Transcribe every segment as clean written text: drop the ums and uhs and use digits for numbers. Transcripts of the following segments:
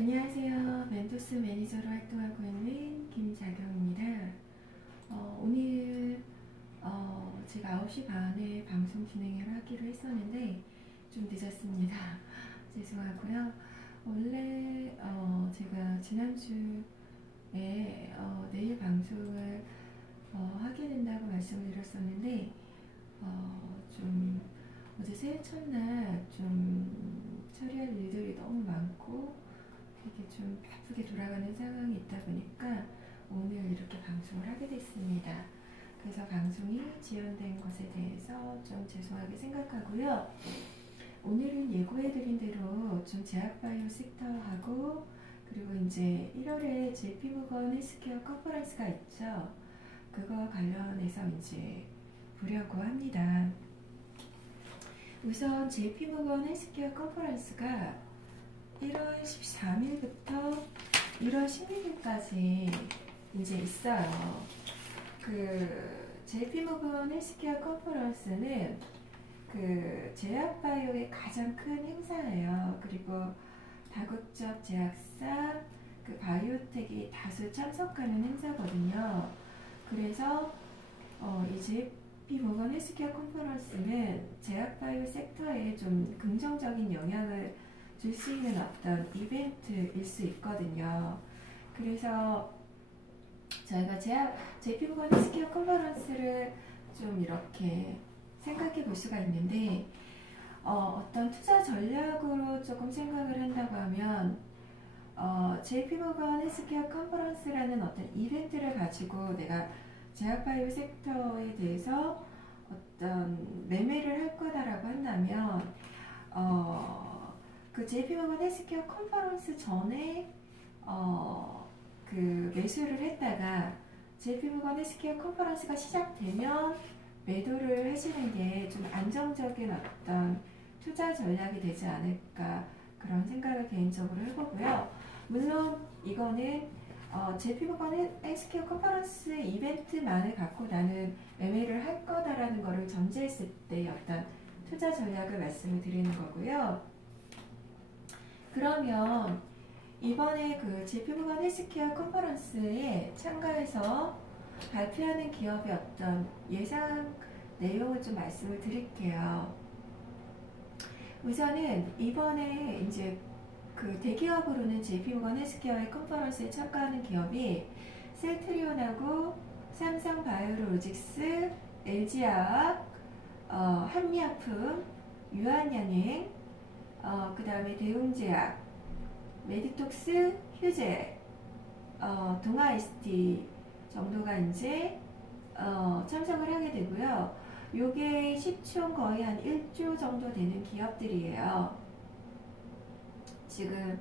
안녕하세요. 멘토스 매니저로 활동하고 있는 김자경입니다. 오늘 제가 9시 반에 방송 진행을 하기로 했었는데 좀 늦었습니다. 죄송하고요. 원래 제가 지난주에 내일 방송을 하게 된다고 말씀을 드렸었는데 좀 어제 새해 첫날 좀 처리할 일들이 너무 많고 되게 좀 바쁘게 돌아가는 상황이 있다 보니까 오늘 이렇게 방송을 하게 됐습니다. 그래서 방송이 지연된 것에 대해서 좀 죄송하게 생각하고요. 오늘은 예고해드린 대로 좀 제약바이오 섹터하고 그리고 이제 1월에 JP모건 헬스케어 컨퍼런스가 있죠. 그거 관련해서 이제 보려고 합니다. 우선 JP모건 헬스케어 컨퍼런스가 1월 14일부터 1월 16일까지 이제 있어요. JP모건 헬스케어 컨퍼런스는 제약바이오의 가장 큰 행사예요. 그리고 다국적 제약사, 바이오텍이 다수 참석하는 행사거든요. 그래서 이 JP모건 헬스케어 컨퍼런스는 제약바이오 sek터에 좀 긍정적인 영향을 줄 수 있는 어떤 이벤트일 수 있거든요. 그래서 저희가 JP모건 헬스케어 컨퍼런스를 좀 이렇게 생각해 볼 수가 있는데 어떤 투자 전략으로 조금 생각을 한다고 하면 JP모건 헬스케어 컨퍼런스라는 어떤 이벤트를 가지고 내가 제약바이오 섹터에 대해서 어떤 매매를 할 거다라고 한다면 JP모건 헬스케어 컨퍼런스 전에 매수를 했다가 JP모건 헬스케어 컨퍼런스가 시작되면 매도를 하시는 게 좀 안정적인 어떤 투자 전략이 되지 않을까 그런 생각을 개인적으로 해보고요. 물론 이거는 JP모건 헬스케어 컨퍼런스 이벤트만을 갖고 나는 매매를 할 거다라는 거를 전제했을 때 어떤 투자 전략을 말씀을 드리는 거고요. 그러면 이번에 JP모건 헬스케어 컨퍼런스에 참가해서 발표하는 기업의 어떤 예상 내용을 좀 말씀을 드릴게요. 우선은 이번에 이제 대기업으로는 JP모건 헬스케어의 컨퍼런스에 참가하는 기업이 셀트리온하고 삼성바이오로직스, LG화학, 한미약품, 유한양행, 그 다음에 대웅제약, 메디톡스, 휴제, 동아IST 정도가 이제 참석을 하게 되고요. 요게 시총 거의 한 1조 정도 되는 기업들이에요. 지금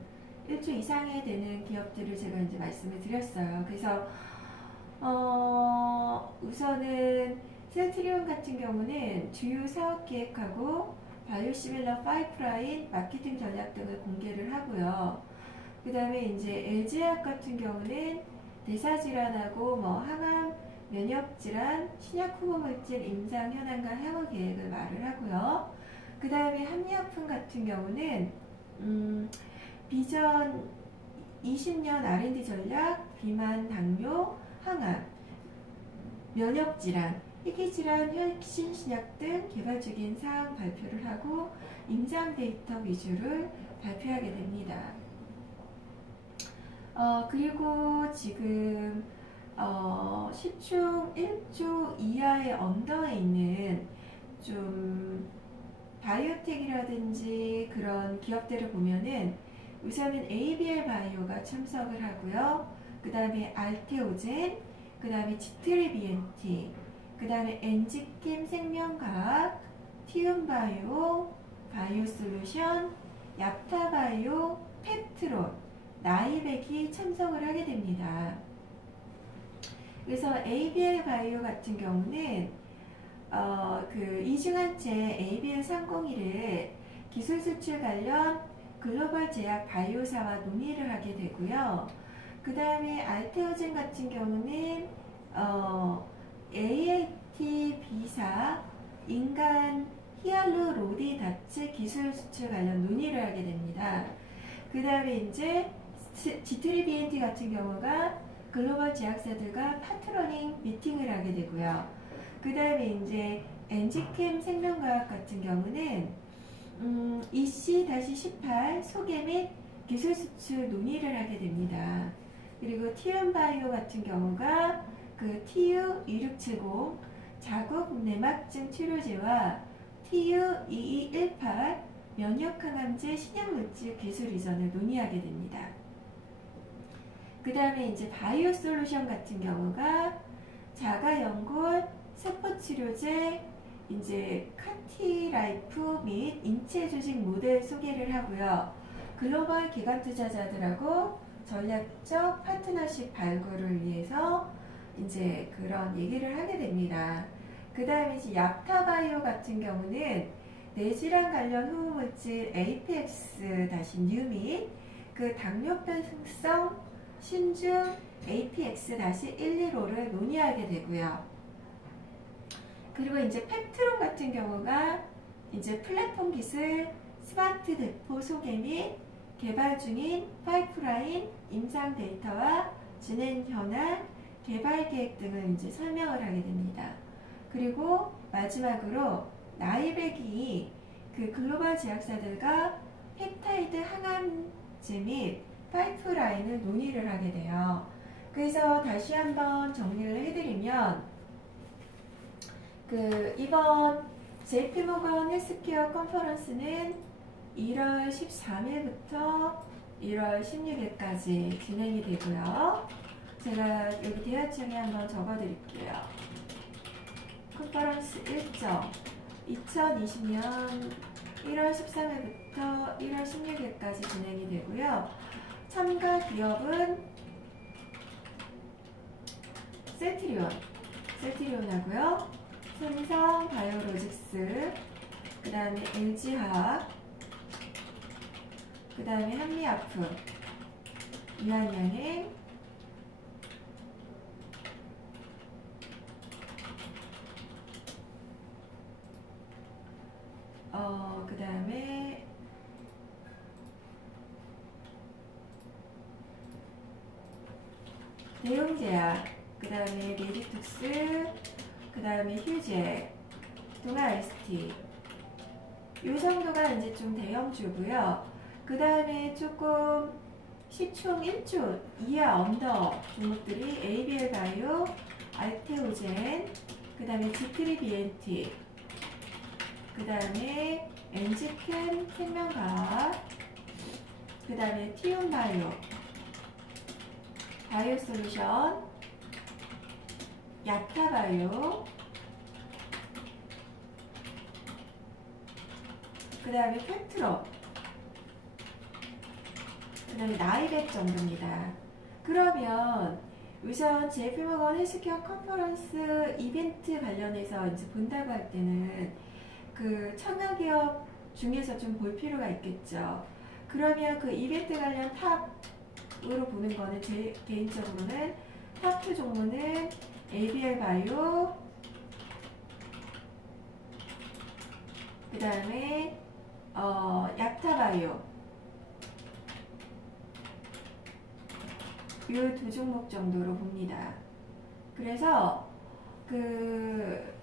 1조 이상이 되는 기업들을 제가 이제 말씀을 드렸어요. 그래서 우선은 셀트리온 같은 경우는 주요 사업 계획하고 바이오시밀러 파이프라인, 마케팅 전략 등을 공개를 하고요. 그 다음에 이제 LG화학 같은 경우는 대사질환하고 항암, 면역질환, 신약 후보물질 임상 현황과 향후 계획을 말을 하고요. 그 다음에 한미약품 같은 경우는 비전 20년 R&D 전략, 비만, 당뇨, 항암, 면역질환, 희귀질환, 혈신 신약 등 개발적인 사항 발표를 하고 임상 데이터 위주를 발표하게 됩니다. 그리고 지금 시총 1조 이하의 언더에 있는 좀 바이오텍이라든지 그런 기업들을 보면은 우선은 ABL 바이오가 참석을 하고요. 그 다음에 알테오젠, 그 다음에 지트리비엔티, 그 다음에 엔지캠 생명과학, 티움바이오, 바이오솔루션, 약타바이오, 펩트론, 나이백이 참석을 하게 됩니다. 그래서 ABL 바이오 같은 경우는 이중한체 ABL301을 기술 수출 관련 글로벌 제약 바이오사와 논의를 하게 되고요. 그 다음에 알테오젠 같은 경우는 AAT-B사 인간 히알루로니다체 기술 수출 관련 논의를 하게 됩니다. 그 다음에 이제 G3BNT 같은 경우가 글로벌 제약사들과 파트너링 미팅을 하게 되고요. 그 다음에 이제 엔지캠 생명과학 같은 경우는 EC-18 소개 및 기술 수출 논의를 하게 됩니다. 그리고 TU바이오 같은 경우가 그 TU2670 자국 내막증 치료제와 TU2218 면역항암제 신약물질 기술 이전을 논의하게 됩니다. 그 다음에 이제 바이오솔루션 같은 경우가 자가연골 세포치료제 이제 카티라이프 및 인체조직 모델 소개를 하고요. 글로벌 기관 투자자들하고 전략적 파트너십 발굴을 위해서 이제 그런 얘기를 하게 됩니다. 그 다음에 이제 약타바이오 같은 경우는 뇌질환 관련 후보물질 APX-뉴 및 그 당뇨병성 신중 APX-115를 논의하게 되고요. 그리고 이제 펩트론 같은 경우가 이제 플랫폼 기술 스마트 대포 소개 및 개발 중인 파이프라인 임상 데이터와 진행 현황, 개발 계획 등을 이제 설명을 하게 됩니다. 그리고 마지막으로 나이백이 그 글로벌 제약사들과 펩타이드 항암제 및 파이프라인을 논의를 하게 돼요. 그래서 다시 한번 정리를 해드리면 그 이번 JP모건 헬스케어 컨퍼런스는 1월 13일부터 1월 16일까지 진행이 되고요. 제가 여기 대화청에 한번 적어드릴게요. 컨퍼런스 일정 2020년 1월 13일부터 1월 16일까지 진행이 되고요. 참가 기업은 셀트리온 삼성 바이오로직스, 그 다음에 LG화학, 그 다음에 한미아프, 유한양행, 그 다음에 대웅제약, 그 다음에 메디톡스, 그 다음에 휴제, 동아 ST. 이 정도가 이제 좀 대형주고요. 그 다음에 조금 시총 1조 이하 언더 종목들이 ABL 바이오, 알테오젠, 그 다음에 G3BNT, 그 다음에 엔지캠 생명과학, 그 다음에 티움바이오, 바이오솔루션, 약타바이오, 그 다음에 팩트로, 그 다음에 나이백 정도입니다. 그러면 우선 JP모건 헬스케어 컨퍼런스 이벤트 관련해서 이제 본다고 할 때는 그 참가기업 중에서 좀 볼 필요가 있겠죠. 그러면 그 이벤트 관련 탑으로 보는 거는 제 개인적으로는 탑2 종목은 ABL 바이오, 그 다음에 약타바이오, 이 두 종목 정도로 봅니다. 그래서 그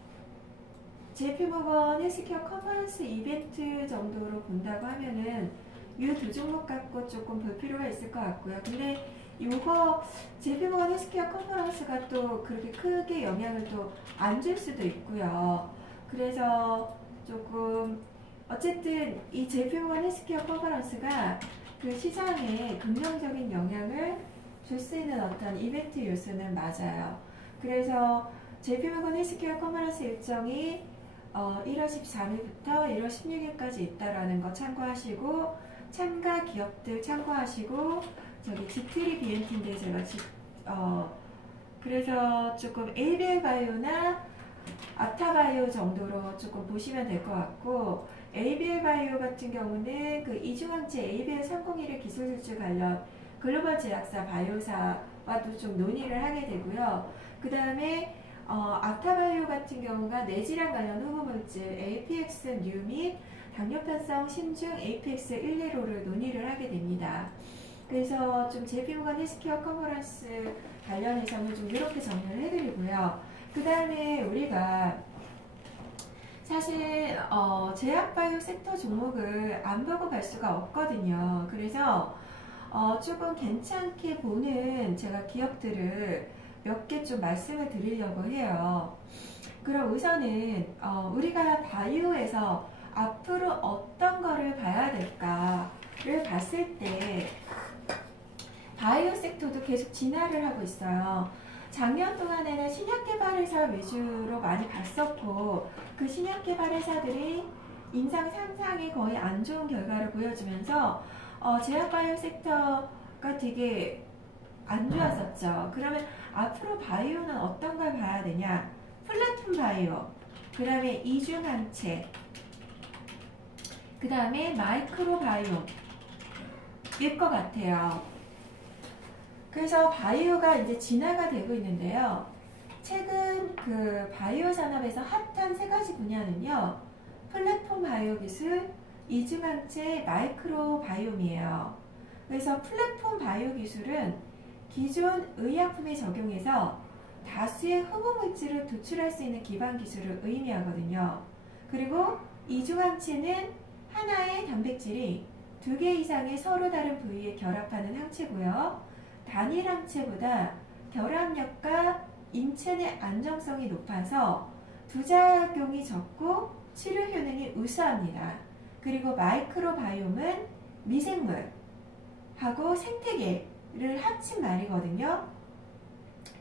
JP모건 헬스케어 컨퍼런스 이벤트 정도로 본다고 하면은 이 두 종목 갖고 조금 볼 필요가 있을 것 같고요. 근데 이거 JP모건 헬스케어 컨퍼런스가 또 그렇게 크게 영향을 또 안 줄 수도 있고요. 그래서 조금 어쨌든 이 JP모건 헬스케어 컨퍼런스가 그 시장에 긍정적인 영향을 줄 수 있는 어떤 이벤트 요소는 맞아요. 그래서 JP모건 헬스케어 컨퍼런스 일정이 1월 13일부터 1월 16일까지 있다라는 거 참고하시고, 참가 기업들 참고하시고, 저기 G3BNT인데 제가 그래서 조금 ABL 바이오나 아타바이오 정도로 조금 보시면 될 것 같고, ABL 바이오 같은 경우는 그 이중항체 ABL301의 기술 수출 관련 글로벌 제약사 바이오사와도 좀 논의를 하게 되고요. 그 다음에 아타바이오 같은 경우가 뇌질환 관련 후보물질 APX-뉴 및 당뇨병성 신중 APX-115를 논의를 하게 됩니다. 그래서 좀 제피부관 헬스케어 컨퍼런스 관련해서는 좀 이렇게 정리를 해드리고요. 그 다음에 우리가 사실 제약바이오 섹터 종목을 안 보고 갈 수가 없거든요. 그래서 조금 괜찮게 보는 제가 기업들을 몇 개 좀 말씀을 드리려고 해요. 그럼 우선은 우리가 바이오에서 앞으로 어떤 거를 봐야 될까를 봤을 때 바이오 섹터도 계속 진화를 하고 있어요. 작년 동안에는 신약개발회사 위주로 많이 봤었고 그 신약개발회사들이 임상 3상이 거의 안 좋은 결과를 보여주면서 제약바이오 섹터가 되게 안 좋았었죠. 그러면 앞으로 바이오는 어떤 걸 봐야 되냐? 플랫폼 바이오, 그 다음에 이중항체, 그 다음에 마이크로 바이오일 것 같아요. 그래서 바이오가 이제 진화가 되고 있는데요. 최근 그 바이오 산업에서 핫한 세 가지 분야는요. 플랫폼 바이오 기술, 이중항체, 마이크로 바이옴이에요. 그래서 플랫폼 바이오 기술은 기존 의약품에 적용해서 다수의 흡음물질을 도출할 수 있는 기반 기술을 의미하거든요. 그리고 이중항체는 하나의 단백질이 2개 이상의 서로 다른 부위에 결합하는 항체고요. 단일 항체보다 결합력과 인체 내 안정성이 높아서 부작용이 적고 치료 효능이 우수합니다. 그리고 마이크로 바이옴은 미생물하고 생태계를 합친 말이거든요.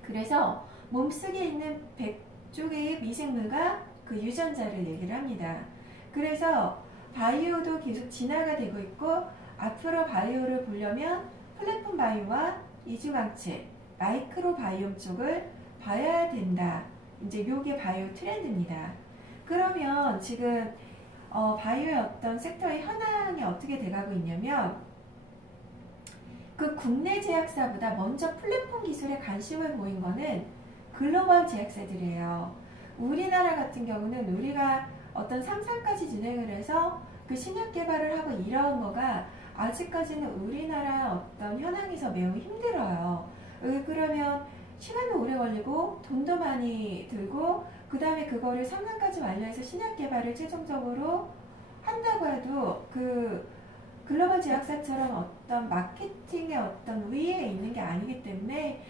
그래서 몸속에 있는 100조개의 미생물과 그 유전자를 얘기를 합니다. 그래서 바이오도 계속 진화가 되고 있고 앞으로 바이오를 보려면 플랫폼 바이오와 이중항체, 마이크로 바이옴 쪽을 봐야 된다. 이제 요게 바이오 트렌드입니다. 그러면 지금 바이오의 어떤 섹터의 현황이 어떻게 돼가고 있냐면 그 국내 제약사보다 먼저 플랫폼 기술에 관심을 보인 거는 글로벌 제약사들이에요. 우리나라 같은 경우는 우리가 어떤 3상까지 진행을 해서 그 신약 개발을 하고 이런 거가 아직까지는 우리나라 어떤 현황에서 매우 힘들어요. 그러면 시간도 오래 걸리고 돈도 많이 들고 그 다음에 그거를 3상까지 완료해서 신약 개발을 최종적으로 한다고 해도 그 글로벌 제약사처럼 어떤 마케팅의 어떤 위에 있는 게 아니기 때문에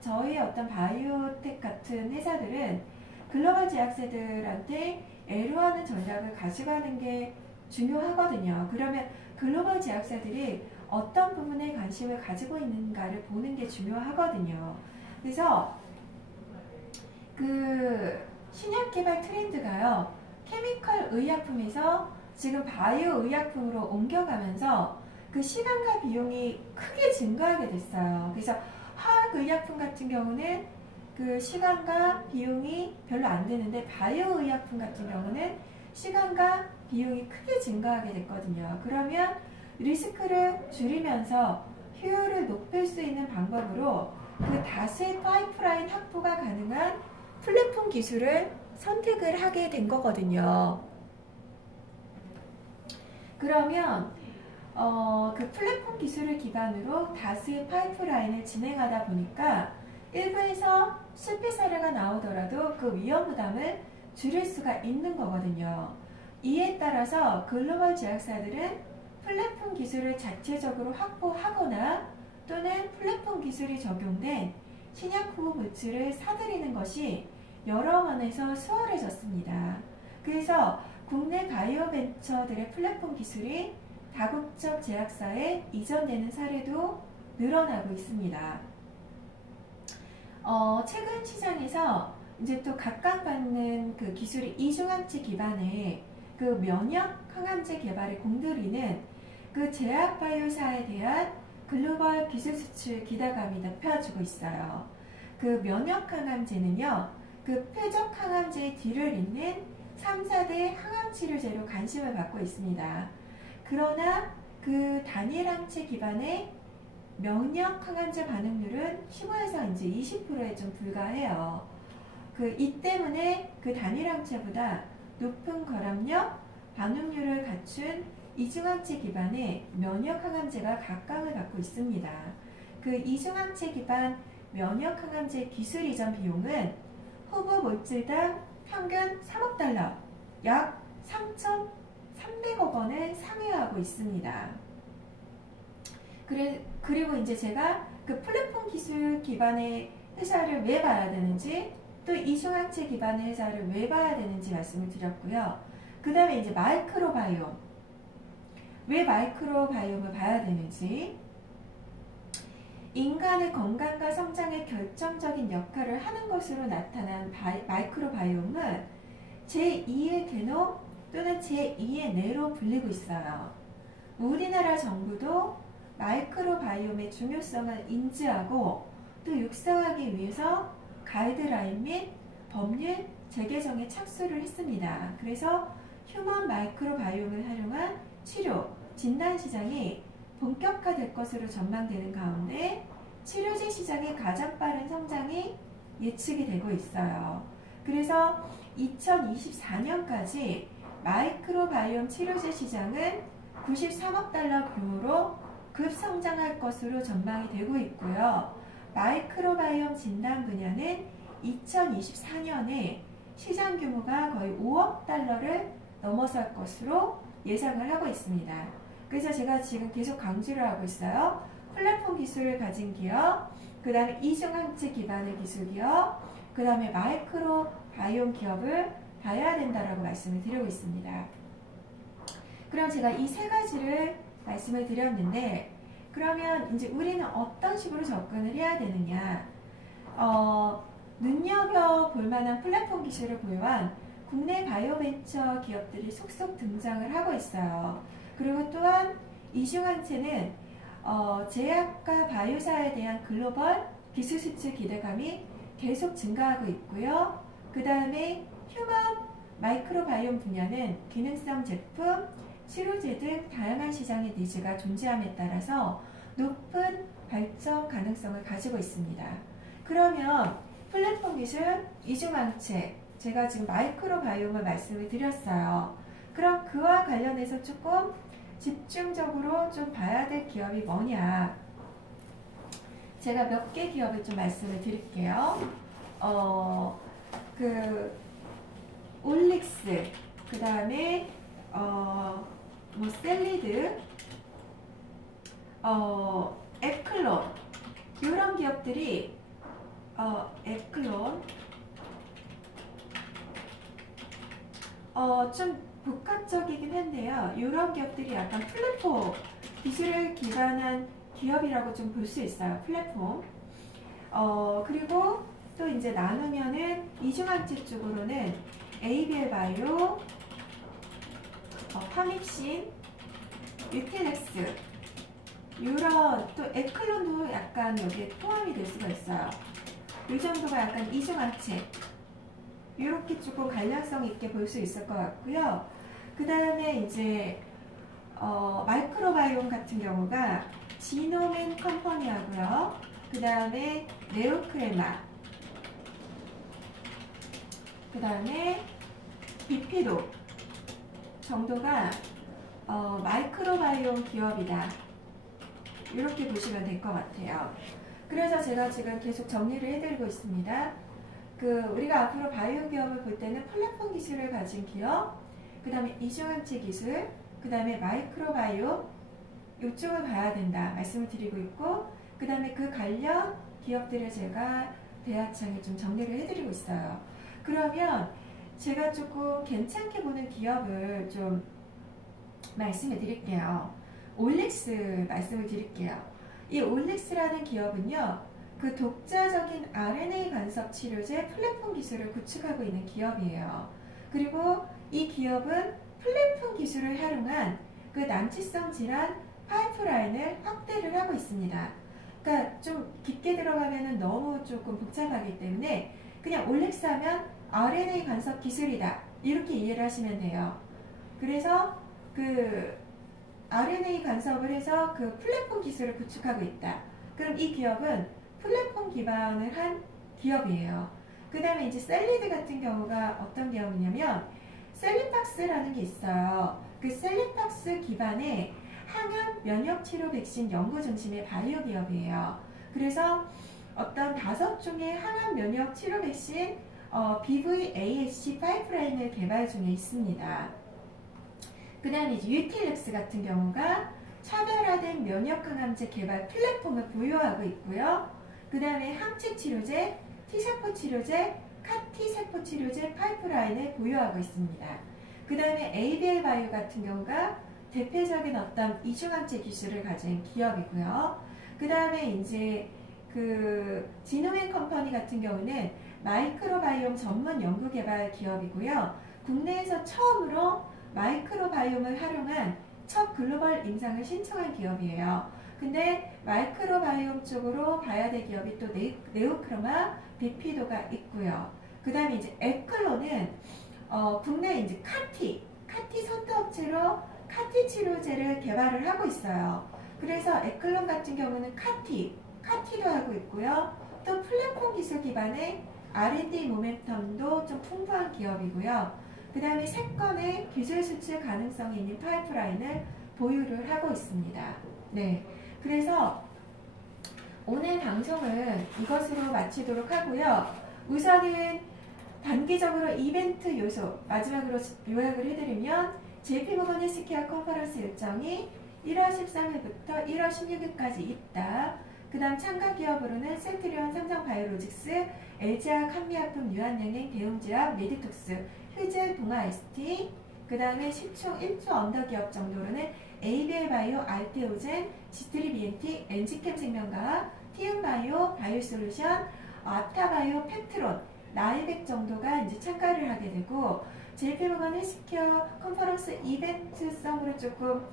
저희 어떤 바이오텍 같은 회사들은 글로벌 제약사들한테 애로하는 전략을 가져가는 게 중요하거든요. 그러면 글로벌 제약사들이 어떤 부분에 관심을 가지고 있는가를 보는 게 중요하거든요. 그래서 그 신약 개발 트렌드가요. 케미컬 의약품에서 지금 바이오 의약품으로 옮겨가면서 그 시간과 비용이 크게 증가하게 됐어요. 그래서 화학 의약품 같은 경우는 그 시간과 비용이 별로 안 되는데 바이오 의약품 같은 경우는 시간과 비용이 크게 증가하게 됐거든요. 그러면 리스크를 줄이면서 효율을 높일 수 있는 방법으로 그 다수의 파이프라인 확보가 가능한 플랫폼 기술을 선택을 하게 된 거거든요. 그러면 그 플랫폼 기술을 기반으로 다수의 파이프라인을 진행하다 보니까 일부에서 실패 사례가 나오더라도 그 위험 부담을 줄일 수가 있는 거거든요. 이에 따라서 글로벌 제약사들은 플랫폼 기술을 자체적으로 확보하거나 또는 플랫폼 기술이 적용된 신약 후보 물질을 사들이는 것이 여러 면에서 수월해졌습니다. 그래서 국내 바이오 벤처들의 플랫폼 기술이 다국적 제약사에 이전되는 사례도 늘어나고 있습니다. 최근 시장에서 이제 또 각광받는 그 기술이 이중항체 기반의 그 면역 항암제 개발에 공들이는 그 제약 바이오사에 대한 글로벌 기술 수출 기대감이 높아지고 있어요. 그 면역 항암제는요, 그 표적 항암제의 뒤를 잇는 3, 4대 항암 치료제로 관심을 받고 있습니다. 그러나 그 단일 항체 기반의 면역 항암제 반응률은 15에서 이제 20%에 좀 불과해요. 이 때문에 그 단일 항체보다 높은 결합력 반응률을 갖춘 이중항체 기반의 면역 항암제가 각광을 받고 있습니다. 그 이중항체 기반 면역 항암제 기술 이전 비용은 후보 물질당 평균 3억 달러, 약 3,300억 원을 상회하고 있습니다. 그리고 이제 제가 그 플랫폼 기술 기반의 회사를 왜 봐야 되는지, 또 이중항체 기반의 회사를 왜 봐야 되는지 말씀을 드렸고요. 그 다음에 이제 마이크로바이옴. 왜 마이크로바이옴을 봐야 되는지, 인간의 건강과 성장에 결정적인 역할을 하는 것으로 나타난 마이크로바이옴은 제2의 게놈 또는 제2의 뇌로 불리고 있어요. 우리나라 정부도 마이크로바이옴의 중요성을 인지하고 또 육성하기 위해서 가이드라인 및 법률 재개정에 착수를 했습니다. 그래서 휴먼 마이크로바이옴을 활용한 치료, 진단 시장이 본격화될 것으로 전망되는 가운데 치료제 시장의 가장 빠른 성장이 예측이 되고 있어요. 그래서 2024년까지 마이크로바이옴 치료제 시장은 93억 달러 규모로 급성장할 것으로 전망이 되고 있고요. 마이크로바이옴 진단 분야는 2024년에 시장 규모가 거의 5억 달러를 넘어설 것으로 예상을 하고 있습니다. 그래서 제가 지금 계속 강조를 하고 있어요. 플랫폼 기술을 가진 기업, 그 다음에 이중항체 기반의 기술 기업, 그 다음에 마이크로바이옴 기업을 봐야 된다라고 말씀을 드리고 있습니다. 그럼 제가 이 세 가지를 말씀을 드렸는데, 그러면 이제 우리는 어떤 식으로 접근을 해야 되느냐? 눈여겨볼 만한 플랫폼 기술을 보유한 국내 바이오벤처 기업들이 속속 등장을 하고 있어요. 그리고 또한 이중항체는 제약과 바이오사에 대한 글로벌 기술 수출 기대감이 계속 증가하고 있고요. 그 다음에 휴먼 마이크로바이옴 분야는 기능성 제품, 치료제 등 다양한 시장의 니즈가 존재함에 따라서 높은 발전 가능성을 가지고 있습니다. 그러면 플랫폼 기술, 이중항체, 제가 지금 마이크로바이옴을 말씀을 드렸어요. 그럼 그와 관련해서 조금 집중적으로 좀 봐야 될 기업이 뭐냐? 제가 몇 개 기업을 좀 말씀을 드릴게요. 올릭스, 그 다음에 셀리드, 에클론, 이런 기업들이 에클론, 좀 복합적이긴 한데요. 이런 기업들이 약간 플랫폼 기술을 기반한 기업이라고 좀 볼 수 있어요. 플랫폼. 그리고 또 이제 나누면은 이중항체 쪽으로는 ABL 바이오, 파믹신, 유틸렉스, 이런 또 에클론도 약간 여기에 포함이 될 수가 있어요. 이 정도가 약간 이중항체. 이렇게 조금 관련성 있게 볼 수 있을 것 같고요. 그 다음에 이제 마이크로바이옴 같은 경우가 지노맨 컴퍼니하고요. 그 다음에 네오크레마, 그 다음에 비피도 정도가 마이크로바이옴 기업이다. 이렇게 보시면 될 것 같아요. 그래서 제가 지금 계속 정리를 해드리고 있습니다. 우리가 앞으로 바이오 기업을 볼 때는 플랫폼 기술을 가진 기업, 그 다음에 이중항체 기술, 그 다음에 마이크로바이옴, 이쪽을 봐야 된다 말씀을 드리고 있고, 그 다음에 그 관련 기업들을 제가 대화창에 좀 정리를 해드리고 있어요. 그러면 제가 조금 괜찮게 보는 기업을 좀 말씀해 드릴게요. 올릭스 말씀을 드릴게요. 이 올릭스라는 기업은요, 그 독자적인 RNA 간섭 치료제 플랫폼 기술을 구축하고 있는 기업이에요. 그리고 이 기업은 플랫폼 기술을 활용한 그 난치성 질환 파이프라인을 확대를 하고 있습니다. 그러니까 좀 깊게 들어가면 너무 조금 복잡하기 때문에 그냥 올릭스 하면 RNA 간섭 기술이다, 이렇게 이해를 하시면 돼요. 그래서 그 RNA 간섭을 해서 그 플랫폼 기술을 구축하고 있다. 그럼 이 기업은 플랫폼 기반을 한 기업이에요. 그 다음에 이제 셀리드 같은 경우가 어떤 기업이냐면, 셀리팍스라는 게 있어요. 그 셀리팍스 기반의 항암 면역 치료 백신 연구 중심의 바이오 기업이에요. 그래서 어떤 5종의 항암 면역 치료 백신 BVASC 파이프라인을 개발 중에 있습니다. 그 다음에 이제 유틸렉스 같은 경우가 차별화된 면역 항암제 개발 플랫폼을 보유하고 있고요. 그 다음에 항체 치료제, T세포 치료제, CAR-T 세포 치료제 파이프라인을 보유하고 있습니다. 그 다음에 ABL 바이오 같은 경우가 대표적인 어떤 이중항체 기술을 가진 기업이고요. 그 다음에 이제 그 지노앤 컴퍼니 같은 경우는 마이크로바이옴 전문 연구개발 기업이고요. 국내에서 처음으로 마이크로바이옴을 활용한 첫 글로벌 임상을 신청한 기업이에요. 근데 마이크로바이옴 쪽으로 봐야 될 기업이 또 네오크로마, 비피도가 있고요. 그 다음에 이제 에클로는 국내 이제 카티 선도업체로 카티 치료제를 개발을 하고 있어요. 그래서 에클론 같은 경우는 카티도 하고 있고요. 또 플랫폼 기술 기반의 R&D 모멘텀도 좀 풍부한 기업이고요. 그 다음에 3건의 기술 수출 가능성이 있는 파이프라인을 보유를 하고 있습니다. 네, 그래서 오늘 방송은 이것으로 마치도록 하고요. 우선은 단기적으로 이벤트 요소 마지막으로 요약을 해드리면 JP모건 헬스케어 컨퍼런스 일정이 1월 13일부터 1월 16일까지 있다. 그 다음 참가 기업으로는 셀트리온, 삼성바이오로직스, LG화, 한미약품, 유한양행, 대웅제약, 메디톡스, 휴즈, 동아ST, 그 다음에 시총 1조 언더 기업 정도로는 ABL바이오, 알테오젠, 지트리비엔티, 엔지캠 생명과학, 티움바이오, 바이오솔루션, 아타바이오, 팩트론, 나이백 정도가 이제 참가를 하게 되고 JP모건 헬스케어 컨퍼런스 이벤트성으로 조금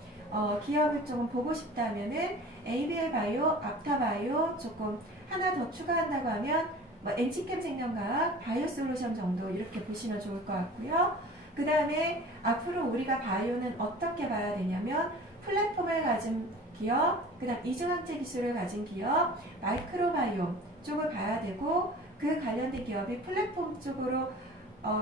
기업을 조금 보고 싶다면은 ABL바이오, 아타바이오 조금 하나 더 추가한다고 하면 엔지캠 생명과학, 바이오솔루션 정도 이렇게 보시면 좋을 것 같고요. 그 다음에 앞으로 우리가 바이오는 어떻게 봐야 되냐면 플랫폼을 가진 기업, 그 다음 이중항체 기술을 가진 기업, 마이크로바이옴 쪽을 봐야 되고 그 관련된 기업이 플랫폼 쪽으로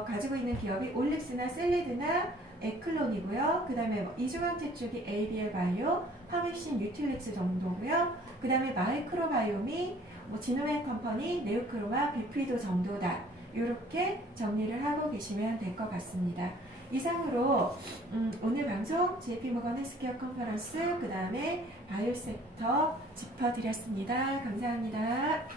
가지고 있는 기업이 올릭스나 셀리드나 에클론이고요. 그 다음에 이중항체 쪽이 ABL바이오, 파맥신, 유틸렉스 정도고요. 그 다음에 마이크로바이옴이 지노앤 컴퍼니, 네오크로마, 비피도 정도다. 이렇게 정리를 하고 계시면 될 것 같습니다. 이상으로 오늘 방송 JP모건 헬스케어 컨퍼런스 그 다음에 바이오 섹터 짚어드렸습니다. 감사합니다.